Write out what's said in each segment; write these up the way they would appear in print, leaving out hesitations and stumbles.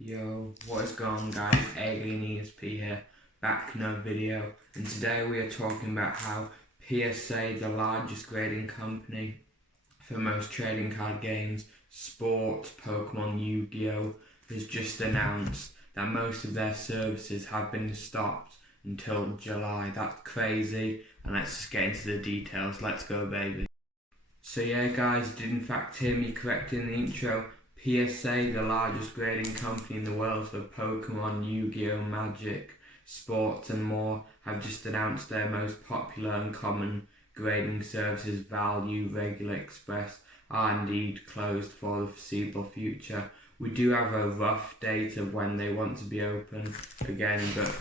Yo, what is going on guys, Alien ESP here, back in another video, and today we are talking about how PSA, the largest grading company for most trading card games, sports, Pokemon, Yu-Gi-Oh, has just announced that most of their services have been stopped until July. That's crazy, and let's just get into the details. Let's go, baby. So yeah guys, did in fact hear me correct in the intro. PSA, the largest grading company in the world for Pokemon, Yu-Gi-Oh, Magic, sports and more, have just announced their most popular and common grading services, Value, Regular, Express, are indeed closed for the foreseeable future. We do have a rough date of when they want to be open again, but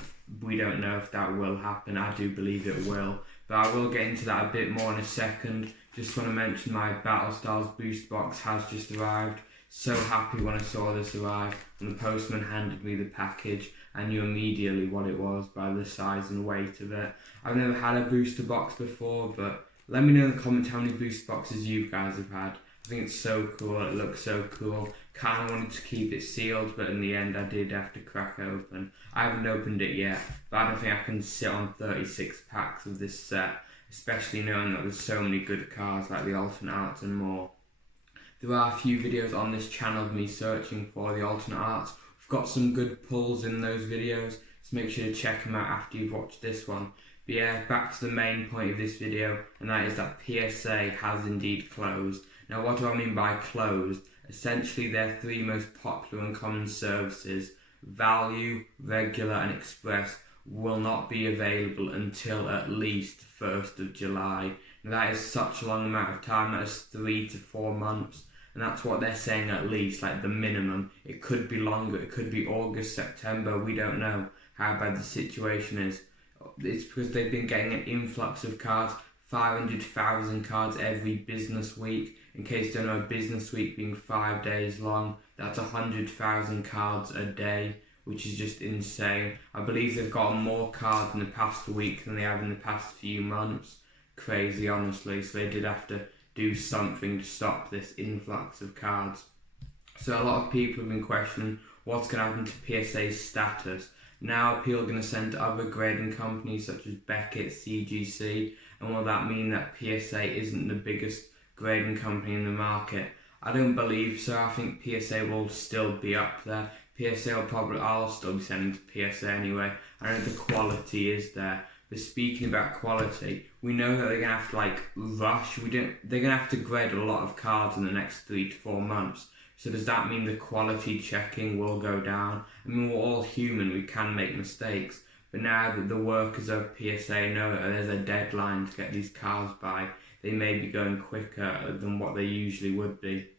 we don't know if that will happen. I do believe it will, but I will get into that a bit more in a second. Just want to mention my Battle Styles boost box has just arrived. So happy when I saw this arrive, and the postman handed me the package. I knew immediately what it was by the size and weight of it. I've never had a booster box before, but let me know in the comments how many booster boxes you guys have had. I think it's so cool, it looks so cool. Kinda wanted to keep it sealed, but in the end I did have to crack it open. I haven't opened it yet, but I don't think I can sit on 36 packs of this set, especially knowing that there's so many good cards like the alternate arts and more. There are a few videos on this channel of me searching for the alternate arts. We've got some good pulls in those videos, so make sure to check them out after you've watched this one. But yeah, back to the main point of this video, and that is that PSA has indeed closed. Now what do I mean by closed? Essentially their three most popular and common services, Value, Regular and Express, will not be available until at least 1st of July. Now that is such a long amount of time, that is 3 to 4 months. And that's what they're saying, at least, like the minimum. It could be longer, it could be August, September, we don't know how bad the situation is. It's because they've been getting an influx of cards, 500,000 cards every business week. In case you don't know, a business week being 5 days long, that's 100,000 cards a day, which is just insane. I believe they've gotten more cards in the past week than they have in the past few months. Crazy, honestly, so they did have to do something to stop this influx of cards. So a lot of people have been questioning what's going to happen to PSA's status. Now people are going to send to other grading companies such as Beckett, CGC, and will that mean that PSA isn't the biggest grading company in the market? I don't believe so. I think PSA will still be up there. I'll still be sending to PSA anyway. I know the quality is there. But speaking about quality, we know that they're going to have to rush. They're going to have to grade a lot of cards in the next 3 to 4 months. So does that mean the quality checking will go down? I mean, we're all human, we can make mistakes. But now that the workers of PSA know that there's a deadline to get these cards by, they may be going quicker than what they usually would be.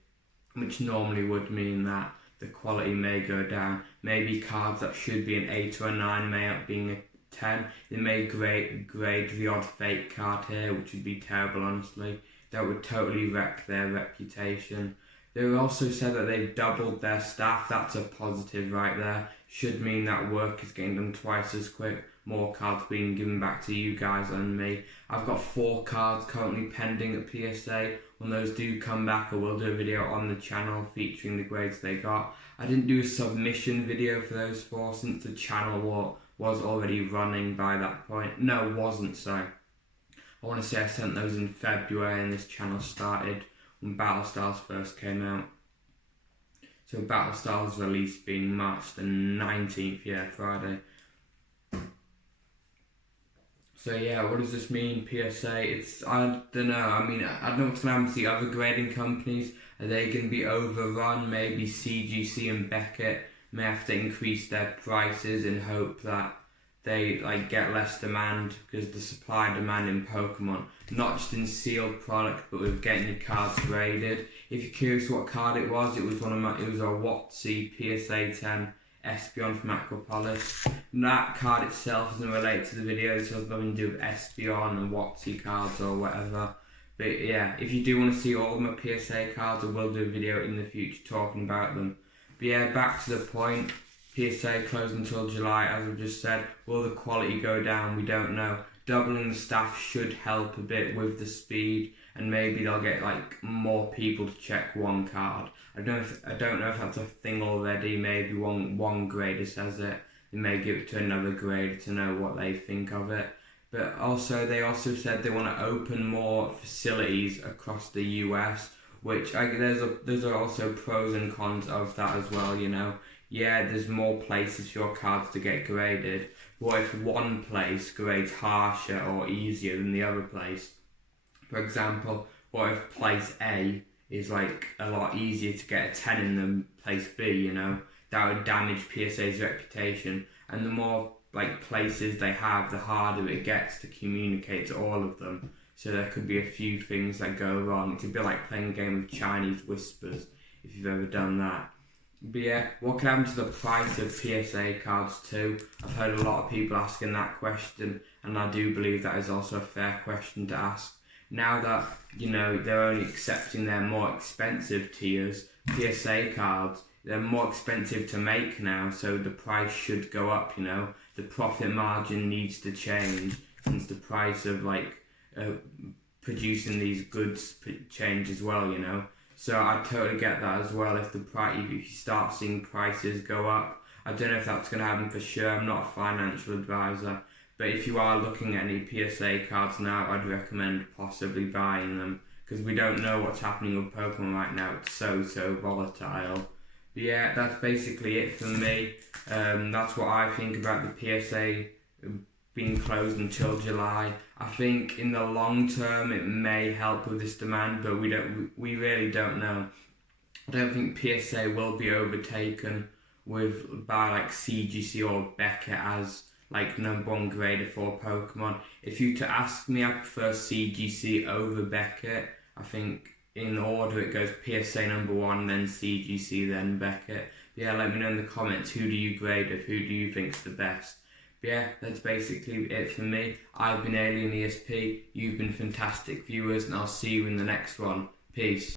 Which normally would mean that the quality may go down. Maybe cards that should be an 8 or a 9 may end up being a 10. They may grade the odd fake card here, which would be terrible, honestly. That would totally wreck their reputation. They also said that they've doubled their staff. That's a positive right there. Should mean that work is getting done twice as quick. More cards being given back to you guys and me. I've got 4 cards currently pending at PSA. When those do come back, I will do a video on the channel featuring the grades they got. I didn't do a submission video for those 4 since the channel was already running by that point. No, wasn't, sorry. I want to say I sent those in February and this channel started when Battle Styles first came out. So Battle Styles release being March the 19th, yeah, Friday. So yeah, what does this mean, PSA? I don't know, I mean, I don't know what's going to happen to the other grading companies. Are they going to be overrun? Maybe CGC and Beckett may have to increase their prices in hope that they get less demand, because the supply and demand in Pokemon, not just in sealed product, but with getting your cards graded. If you're curious what card it was a WotC PSA 10 Espeon from Aquapolis. And that card itself isn't related to the video, it has nothing to do with Espeon and WotC cards or whatever. But yeah, if you do want to see all of my PSA cards, I will do a video in the future talking about them. But yeah, back to the point. PSA closed until July, as I've just said. Will the quality go down? We don't know. Doubling the staff should help a bit with the speed and maybe they'll get like more people to check one card. I don't know if that's a thing already. Maybe one grader says it, they may give it to another grader to know what they think of it. But also, they also said they want to open more facilities across the US, which there's also pros and cons of that as well. Yeah, there's more places for your cards to get graded. What if one place grades harsher or easier than the other place? For example, what if place A is like a lot easier to get a 10 in than place B? That would damage PSA's reputation, and the more like places they have, the harder it gets to communicate to all of them. So there could be a few things that go wrong. It's a bit like playing a game of Chinese whispers, if you've ever done that. But yeah, what can happen to the price of PSA cards too? I've heard a lot of people asking that question, and I do believe that is also a fair question to ask. Now that, they're only accepting their more expensive tiers, PSA cards, they're more expensive to make now, so the price should go up, The profit margin needs to change since the price of producing these goods change as well, So I totally get that as well. If you start seeing prices go up, I don't know if that's going to happen for sure. I'm not a financial advisor, but if you are looking at any PSA cards now, I'd recommend possibly buying them, because we don't know what's happening with Pokemon right now. It's so volatile. But yeah, that's basically it for me. That's what I think about the PSA being closed until July. I think in the long term it may help with this demand, but we really don't know. I don't think PSA will be overtaken by CGC or Beckett as number one grader for Pokemon. If you to ask me, I prefer CGC over Beckett. I think in order it goes PSA number one, then CGC, then Beckett. But yeah, let me know in the comments, who do you grade of, who do you think's the best? But yeah, that's basically it for me. I've been Alien ESP, you've been fantastic viewers, and I'll see you in the next one. Peace.